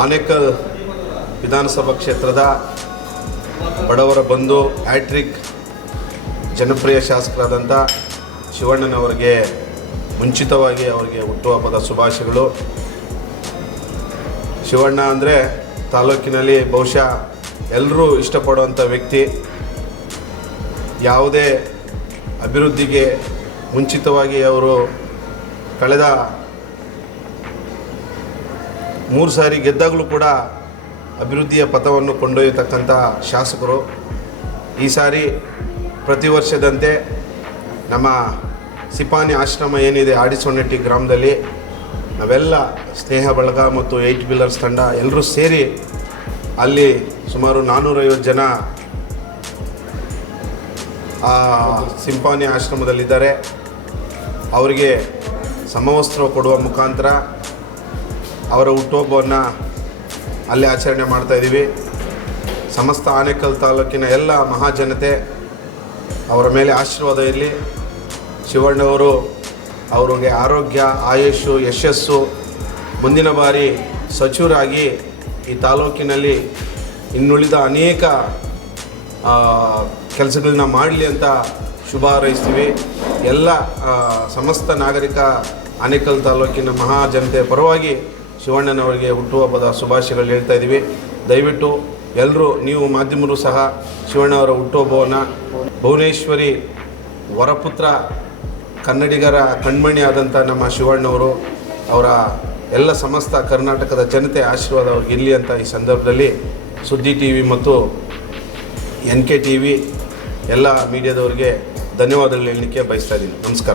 ಆನೇಕಲ್ ವಿಧಾನಸಭಾ ಕ್ಷೇತ್ರದ ಬಡವರ ಬಂಧು ಹ್ಯಾಟ್ರಿಕ್ ಜನಪ್ರಿಯ ಶಾಸಕರಾದಂಥ ಶಿವಣ್ಣನವರಿಗೆ ಮುಂಚಿತವಾಗಿ ಅವರಿಗೆ ಹುಟ್ಟುಹಬ್ಬದ ಶುಭಾಶಯಗಳು. ಶಿವಣ್ಣ ಅಂದರೆ ತಾಲೂಕಿನಲ್ಲಿ ಬಹುಶಃ ಎಲ್ಲರೂ ಇಷ್ಟಪಡುವಂಥ ವ್ಯಕ್ತಿ. ಯಾವುದೇ ಅಭಿವೃದ್ಧಿಗೆ ಮುಂಚಿತವಾಗಿ ಅವರು ಕಳೆದ ಮೂರು ಸಾರಿ ಗೆದ್ದಾಗಲೂ ಕೂಡ ಅಭಿವೃದ್ಧಿಯ ಪಥವನ್ನು ಕೊಂಡೊಯ್ಯತಕ್ಕಂಥ ಶಾಸಕರು. ಈ ಸಾರಿ ಪ್ರತಿ ವರ್ಷದಂತೆ ನಮ್ಮ ಸಿಪಾನಿ ಆಶ್ರಮ ಏನಿದೆ ಆಡಿಸೊಣ್ಣೆಟ್ಟಿ ಗ್ರಾಮದಲ್ಲಿ ನಾವೆಲ್ಲ ಸ್ನೇಹ ಬಳಗ ಮತ್ತು ಏಯ್ಟ್ ಬಿಲ್ಲರ್ಸ್ ತಂಡ ಎಲ್ಲರೂ ಸೇರಿ ಅಲ್ಲಿ ಸುಮಾರು ನಾನ್ನೂರೈವತ್ತು ಜನ ಸಿಂಪಾನಿ ಆಶ್ರಮದಲ್ಲಿದ್ದಾರೆ. ಅವರಿಗೆ ಸಮವಸ್ತ್ರ ಕೊಡುವ ಮುಖಾಂತರ ಅವರ ಹುಟ್ಟುಹಬ್ಬವನ್ನು ಅಲ್ಲಿ ಆಚರಣೆ ಮಾಡ್ತಾ ಇದ್ದೀವಿ. ಸಮಸ್ತ ಆನೇಕಲ್ ತಾಲೂಕಿನ ಎಲ್ಲ ಮಹಾಜನತೆ ಅವರ ಮೇಲೆ ಆಶೀರ್ವಾದ ಇರಲಿ. ಶಿವಣ್ಣವರು ಅವರಿಗೆ ಆರೋಗ್ಯ, ಆಯುಷು, ಯಶಸ್ಸು ಮುಂದಿನ ಬಾರಿ ಸಚಿವರಾಗಿ ಈ ತಾಲೂಕಿನಲ್ಲಿ ಇನ್ನುಳಿದ ಅನೇಕ ಕೆಲಸಗಳನ್ನ ಮಾಡಲಿ ಅಂತ ಶುಭ ಹಾರೈಸ್ತೀವಿ. ಎಲ್ಲ ಸಮಸ್ತ ನಾಗರಿಕ ಆನೇಕಲ್ ತಾಲೂಕಿನ ಮಹಾಜನತೆ ಪರವಾಗಿ ಶಿವಣ್ಣನವರಿಗೆ ಹುಟ್ಟುಹಬ್ಬದ ಶುಭಾಶಯಗಳು ಹೇಳ್ತಾ ಇದ್ದೀವಿ. ದಯವಿಟ್ಟು ಎಲ್ಲರೂ ನೀವು ಮಾಧ್ಯಮರು ಸಹ ಶಿವಣ್ಣವರ ಹುಟ್ಟುಹಬ್ಬವನ್ನು ಭುವನೇಶ್ವರಿ ವರಪುತ್ರ ಕನ್ನಡಿಗರ ಕಣ್ಮಣಿ ಆದಂಥ ನಮ್ಮ ಶಿವಣ್ಣವರು, ಅವರ ಎಲ್ಲ ಸಮಸ್ತ ಕರ್ನಾಟಕದ ಜನತೆ ಆಶೀರ್ವಾದ ಅವ್ರಿಗೆ ಇರಲಿ ಅಂತ ಈ ಸಂದರ್ಭದಲ್ಲಿ ಸುದ್ದಿ ಟಿ ವಿ ಮತ್ತು ಎನ್ ಕೆ ಟಿ ವಿ ಎಲ್ಲ ಮೀಡಿಯಾದವರಿಗೆ ಧನ್ಯವಾದಗಳು ಹೇಳಲಿಕ್ಕೆ ಬಯಸ್ತಾ ಇದ್ದೀನಿ. ನಮಸ್ಕಾರ.